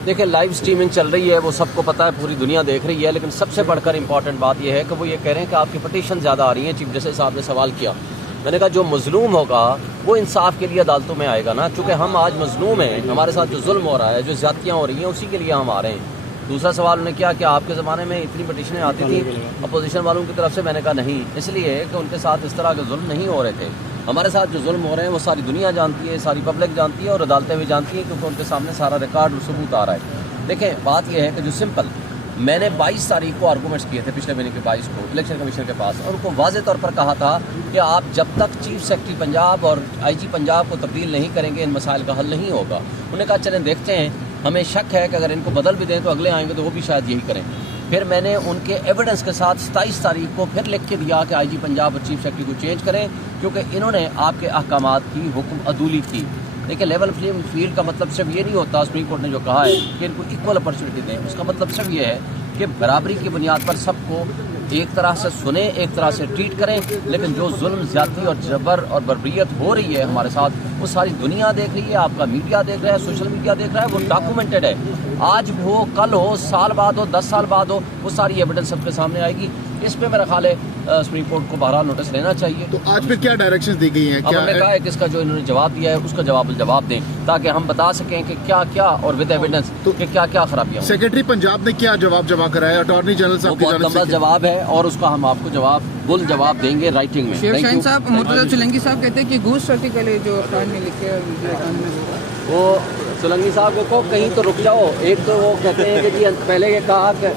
देखिए live streaming चल रही है, वो सबको पता है, पूरी दुनिया देख रही है, लेकिन सबसे बढ़कर इंपॉर्टेंट बात यह है कि वो ये कह रहे हैं कि आपकी पटिशन ज़्यादा आ रही हैं। चीफ जस्टिस साहब ने सवाल किया, मैंने कहा जो मजलूम होगा वो इंसाफ के लिए अदालतों में आएगा ना, चूँकि हम आज मजलूम हैं, हमारे साथ जो जुल्म हो रहा है, जो ज़्यादतियाँ हो रही हैं, उसी के लिए हम आ रहे हैं। दूसरा सवाल उन्होंने किया कि आपके ज़माने में इतनी पटिशनें आती थी अपोजिशन वालों की तरफ से, मैंने कहा नहीं, इसलिए कि उनके साथ इस तरह के जुल्म नहीं हो रहे थे। हमारे साथ जो जुल्म हो रहे हैं वो सारी दुनिया जानती है, सारी पब्लिक जानती है और अदालतें भी जानती हैं, क्योंकि उनके सामने सारा रिकॉर्ड और सबूत आ रहा है। देखें बात यह है कि जो सिंपल मैंने 22 तारीख को आर्गूमेंट्स किए थे, पिछले महीने के 22 को इलेक्शन कमीशन के पास, और उनको वाज़ेह तौर पर कहा था कि आप जब तक चीफ सेक्रेटरी पंजाब और आईजी पंजाब को तब्दील नहीं करेंगे इन मसाइल का हल नहीं होगा। उन्होंने कहा चलें देखते हैं, हमें शक है कि अगर इनको बदल भी दें तो अगले आएंगे तो वो भी शायद यही करें। फिर मैंने उनके एविडेंस के साथ 27 तारीख को फिर लिख के दिया कि आईजी पंजाब और चीफ सेक्रेटरी को चेंज करें, क्योंकि इन्होंने आपके अहकामात की हुक्म अदूली की। देखिए लेवल प्लेइंग फील्ड का मतलब सिर्फ ये नहीं होता, सुप्रीम कोर्ट ने जो कहा है कि इनको इक्वल अपॉर्चुनिटी दें, उसका मतलब सिर्फ ये है कि बराबरी की बुनियाद पर सबको एक तरह से सुने, एक तरह से ट्रीट करें, लेकिन जो जुल्म, ज्यादती और जबर और बर्बरियत हो रही है हमारे साथ, वो सारी दुनिया देख रही है, आपका मीडिया देख रहा है, सोशल मीडिया देख रहा है, वो डॉक्यूमेंटेड है। आज हो, कल हो, साल बाद हो, 10 साल बाद हो, वो सारी एविडेंस सबके सामने आएगी। इस पे मेरा ख्याल है सुप्रीम कोर्ट को बहरहाल नोटिस लेना चाहिए। तो आज पे क्या डायरेक्शंस दी गई हैं? क्या हमने कहा है कि इसका जो इन्होंने जवाब दिया है उसका जवाब दें, ताकि हम बता सकें कि क्या क्या और विद एविडेंस तो कि क्या क्या खराबियां। सेक्रेटरी पंजाब ने क्या जवाब जमा कराया? अटॉर्नी जनरल साहब की बहुत लंबा जवाब है और उसका हम आपको जवाब देंगे राइटिंग में। शिवशाइन साहब, मुर्तजा सोलंकी साहब कहते हैं कि घूस आर्टिकल जो अखबार में लिखे वो सोलंकी साहब को कहीं तो रुक जाओ। एक तो वो कहते हैं कि जी पहले ये कहा कि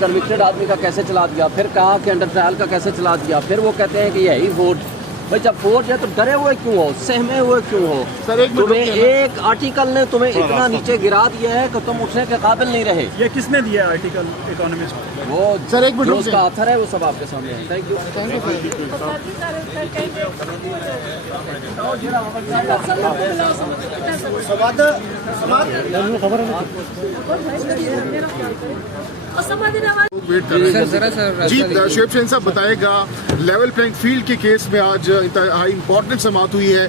कन्विक्टेड आदमी का कैसे चला दिया, फिर कहा कि अंडर ट्रायल का कैसे चला दिया, फिर वो कहते हैं कि यही वोट। भाई जब वोट है तो डरे हुए क्यों हो, सहमे हुए क्यों हो? सर तुम्हें एक आर्टिकल ने तुम्हें इतना नीचे गिरा दिया है कि तुम उठने के काबिल नहीं रहे। ये किसने दिया आर्टिकल इकोनॉमिस्ट? वो सर एक मिनट, उसका आथर है, वो सब आपके सामने है। Thank you. वेट कर रहे हैं जी। शिवशाइन साहब बताएगा, लेवल प्लेइंग फील्ड के केस में आज इम्पोर्टेंट समाअत हुई है,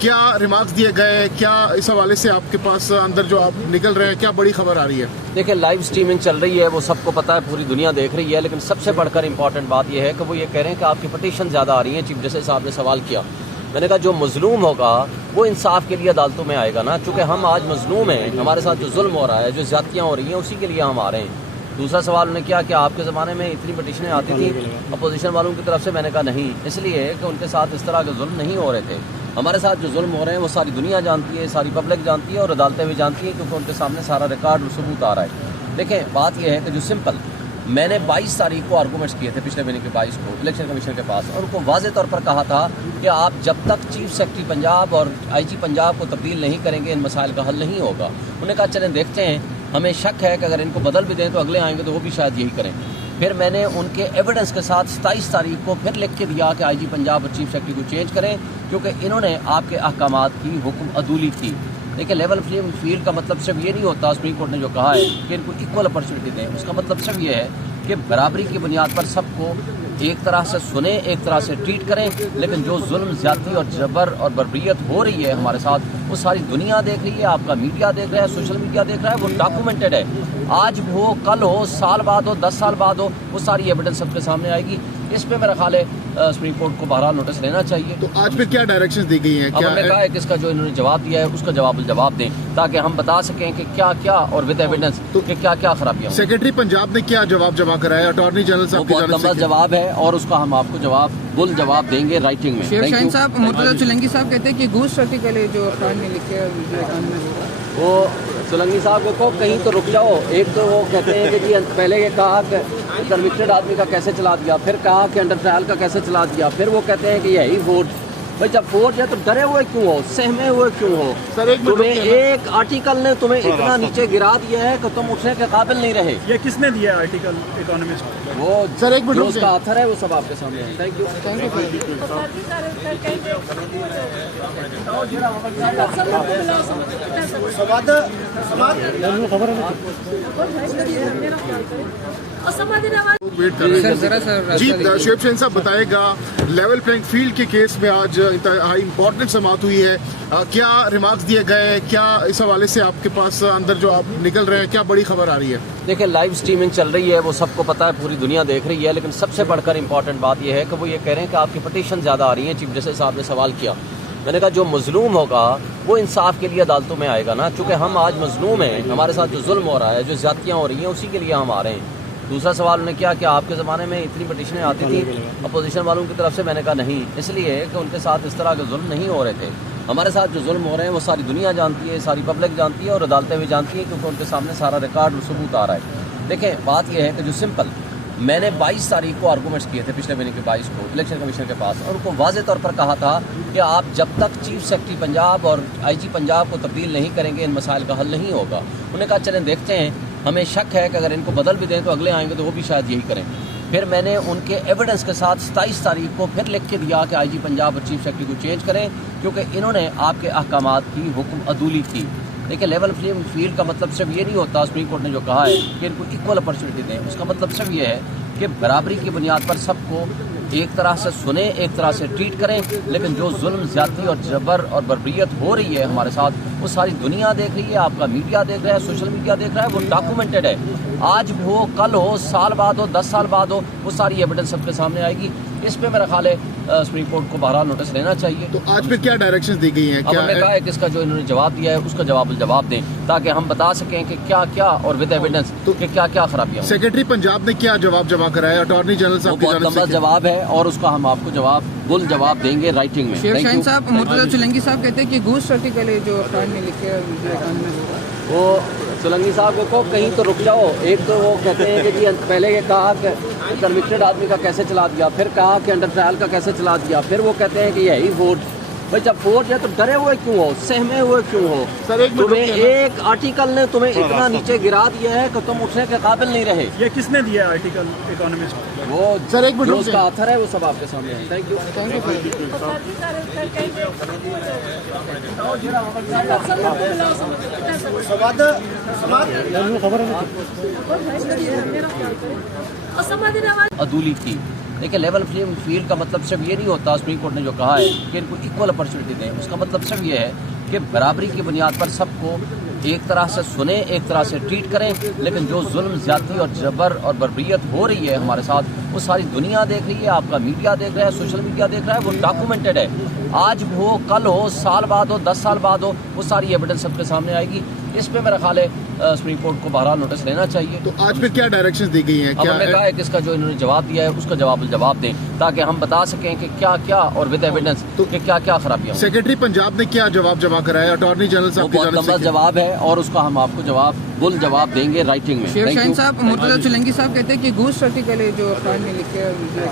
क्या रिमार्क्स दिए गए, क्या इस हवाले से आपके पास अंदर जो आप निकल रहे हैं, क्या बड़ी खबर आ रही है? देखिए लाइव स्ट्रीमिंग चल रही है, वो सबको पता है, पूरी दुनिया देख रही है, लेकिन सबसे बढ़कर इंपॉर्टेंट बात यह है कि वो ये कह रहे हैं कि आपकी पटिशन ज़्यादा आ रही है। चीफ जस्टिस साहब ने सवाल किया, मैंने कहा जो मजलूम होगा वो इंसाफ के लिए अदालतों में आएगा ना, चूँकि हम आज मजलूम हैं, हमारे साथ जो जुल्म हो रहा है, जो ज़्यादतियाँ हो रही हैं, उसी के लिए हम आ रहे हैं। दूसरा सवाल उन्होंने किया कि आपके ज़माने में इतनी पटिशनें आती थी अपोजिशन वालों की तरफ से, मैंने कहा नहीं, इसलिए कि उनके साथ इस तरह के जुल्म नहीं हो रहे थे। हमारे साथ जो जुल्म हो रहे हैं वो सारी दुनिया जानती है, सारी पब्लिक जानती है और अदालतें भी जानती हैं, क्योंकि उनके सामने सारा रिकॉर्ड और सबूत आ रहा है। देखें बात यह है कि जो सिंपल मैंने 22 तारीख को आर्गूमेंट्स किए थे, पिछले महीने के 22 को इलेक्शन कमीशन के पास, और उनको वाज़ेह तौर पर कहा था कि आप जब तक चीफ सेक्रेटरी पंजाब और आईजी पंजाब को तब्दील नहीं करेंगे इन मसाइल का हल नहीं होगा। उन्होंने कहा चलें देखते हैं, हमें शक है कि अगर इनको बदल भी दें तो अगले आएंगे तो वो भी शायद यही करें। फिर मैंने उनके एविडेंस के साथ 27 तारीख को फिर लिख के दिया कि आईजी पंजाब और चीफ सेक्रेटरी को चेंज करें, क्योंकि इन्होंने आपके अहकामात की हुक्म अदूली की। देखिए लेवल प्लेइंग फील्ड का मतलब सिर्फ ये नहीं होता, सुप्रीम कोर्ट ने जो कहा है कि इनको इक्वल अपॉर्चुनिटी दें, उसका मतलब सिर्फ ये है कि बराबरी की बुनियाद पर सबको एक तरह से सुने, एक तरह से ट्रीट करें, लेकिन जो जुल्म, ज्यादती और जबर और बर्बरियत हो रही है हमारे साथ, वो सारी दुनिया देख रही है, आपका मीडिया देख रहा है, सोशल मीडिया देख रहा है, वो डॉक्यूमेंटेड है। आज हो, कल हो, साल बाद हो, 10 साल बाद हो, वो सारी एविडेंस सबके सामने आएगी। इस पे मेरा ख्याल है सुप्रीम कोर्ट को बहरहाल नोटिस लेना चाहिए। तो आज पे क्या डायरेक्शंस दी गई हैं? क्या हमने कहा है कि इसका जो इन्होंने जवाब दिया है उसका जवाब दें, ताकि हम बता सकें कि क्या क्या और विद एविडेंस तो कि क्या क्या खराबियां। सेक्रेटरी पंजाब ने क्या जवाब जमा कराया? अटॉर्नी जनरल साहब की बहुत लंबा जवाब है और उसका हम आपको जवाब देंगे राइटिंग में। शिवशाइन साहब, मुर्तजा सोलंकी साहब कहते हैं कि घूस आर्टिकल जो अखबार में लिखे वो सोलंकी साहब को कहीं तो रुक जाओ। एक तो वो कहते हैं कि जी पहले ये कहा कि कन्विक्टेड आदमी का कैसे चला दिया, फिर कहा कि अंडर ट्रायल का कैसे चला दिया, फिर वो कहते हैं कि यही वोट। भाई जब वोट है तो डरे हुए क्यों हो, सहमे हुए क्यों हो? सर एक तुम्हें एक आर्टिकल ने तुम्हें इतना नीचे गिरा दिया है कि तुम उठने के काबिल नहीं रहे। ये किसने दिया आर्टिकल इकोनॉमिस्ट? वो सर एक मिनट, उसका आथर है, वो सब आपके सामने है। Thank you. वेट वेट कर रहे सर हैं जरा सर जी रास्ता दीजिए। शुएब शहीन साहब बताएगा लेवल प्लेइंग फील्ड के केस में आज इंतहाई इंपॉर्टेंट समाअत हुई है क्या रिमार्क्स दिए गए क्या इस हवाले से आपके पास अंदर जो आप निकल रहे हैं क्या बड़ी खबर आ रही है देखिए लाइव स्ट्रीमिंग चल रही है वो सबको पता है पूरी दुनिया देख रही है लेकिन सबसे बढ़कर इंपॉर्टेंट बात यह है कि वो ये कह रहे हैं कि आपकी पटिशन ज़्यादा आ रही है चीफ जस्टिस साहब ने सवाल किया मैंने कहा जो मजलूम होगा वो इंसाफ के लिए अदालतों में आएगा ना क्योंकि हम आज मजलूम हैं हमारे साथ जो जुल्म हो रहा है जो ज़्यादतियाँ हो रही हैं उसी के लिए हम आ रहे हैं दूसरा सवाल उन्होंने किया कि आपके ज़माने में इतनी पटिशनें आती थी अपोजिशन वालों की तरफ से मैंने कहा नहीं इसलिए कि उनके साथ इस तरह के जुल्म नहीं हो रहे थे हमारे साथ जो जुल्म हो रहे हैं वो सारी दुनिया जानती है सारी पब्लिक जानती है और अदालतें भी जानती हैं क्योंकि उनके सामने सारा रिकॉर्ड और सबूत आ रहा है देखें बात यह है कि जो सिंपल मैंने 22 तारीख को आर्गूमेंट्स किए थे पिछले महीने के 22 को इलेक्शन कमीशन के पास और उनको वाज़ेह तौर पर कहा था कि आप जब तक चीफ सेक्रेटरी पंजाब और आईजी पंजाब को तब्दील नहीं करेंगे इन मसाइल का हल नहीं होगा उन्होंने कहा चलें देखते हैं हमें शक है कि अगर इनको बदल भी दें तो अगले आएंगे तो वो भी शायद यही करें फिर मैंने उनके एविडेंस के साथ 27 तारीख को फिर लिख के दिया कि आईजी पंजाब और चीफ सेक्रेटरी को चेंज करें क्योंकि इन्होंने आपके अहकामात की हुक्म अदूली की देखिए लेवल प्लेइंग फील्ड का मतलब सिर्फ ये नहीं होता सुप्रीम कोर्ट ने जो कहा है कि इनको इक्वल अपॉर्चुनिटी दें उसका मतलब सिर्फ ये है कि बराबरी की बुनियाद पर सबको एक तरह से सुने एक तरह से ट्रीट करें लेकिन जो जुल्म ज्यादती और जबर और बर्बरियत हो रही है हमारे साथ वो सारी दुनिया देख रही है आपका मीडिया देख रहा है सोशल मीडिया देख रहा है वो डॉक्यूमेंटेड है आज हो कल हो साल बाद हो 10 साल बाद हो वो सारी एविडेंस सबके सामने आएगी इस पे मेरा ख्याल है सुप्रीम कोर्ट को बहरहाल नोटिस लेना चाहिए तो आज फिर क्या डायरेक्शंस दी गई हैं अब क्या हमने कहा है कि इसका जो इन्होंने जवाब दिया है उसका जवाब दें ताकि हम बता सकें कि क्या क्या और विद एविडेंस कि क्या क्या खराबियां हैं। सेक्रेटरी पंजाब ने क्या जवाब जमा कराया अटॉर्नी जनरल वो साहब की बहुत जानब लंबा से जवाब है और उसका हम आपको जवाब देंगे राइटिंग में शेर Thank शाहीन you. साहब मुर्तज़ा चुलंगी साहब कहते हैं कि घूस आर्टिकल है जो अखबार में लिखे है वीडियो अकाउंट में वो सोलंकी साहब को कहीं तो रुक जाओ एक तो वो कहते हैं कि जी पहले ये कहा कि कन्विक्टेड आदमी का कैसे चला दिया फिर कहा कि अंडर ट्रायल का कैसे चला दिया फिर वो कहते हैं कि यही वोट भाई जब फोर्स है तो डरे हुए क्यों हो सहमे हुए क्यों हो सर, एक मिनट तुम्हें रुकिए ना। एक आर्टिकल ने तुम्हें इतना नीचे गिरा दिया है कि तुम उठने के काबिल नहीं रहे ये किसने दिया है आर्टिकल इकोनॉमिस्ट वो सर, एक मिनट जो रुकिए। उसका आथर है वो सब आपके सामने है थैंक यू अदूली की देखिए लेवल प्लेइंग फील्ड का मतलब सिर्फ ये नहीं होता सुप्रीम कोर्ट ने जो कहा है कि इनको इक्वल अपॉर्चुनिटी दें उसका मतलब सिर्फ ये है कि बराबरी की बुनियाद पर सबको एक तरह से सुने एक तरह से ट्रीट करें लेकिन जो जुल्म ज्यादती और जबर और बर्बरियत हो रही है हमारे साथ वो सारी दुनिया देख रही है आपका मीडिया देख रहा है सोशल मीडिया देख रहा है वो डॉक्यूमेंटेड है आज हो कल हो साल बाद हो 10 साल बाद हो वो सारी एविडेंस सबके सामने आएगी इस पे मेरा ख्याल है सुप्रीम कोर्ट को बहरहाल नोटिस लेना चाहिए तो आज फिर क्या डायरेक्शंस दी गई हैं अब हमने कहा है कि इसका जो इन्होंने जवाब दिया है उसका जवाब दें ताकि हम बता सकें कि क्या क्या और विद एविडेंस कि क्या क्या खराबियां हैं। सेक्रेटरी पंजाब ने क्या जवाब जमा कराया अटॉर्नी जनरल वो साहब की बहुत जानब लंबा से जवाब है और उसका हम आपको जवाब देंगे राइटिंग में शेर Thank शाहीन you. साहब मुर्तज़ा चुलंगी साहब कहते हैं कि घूस आर्टिकल है जो अखबार में लिखे है वीडियो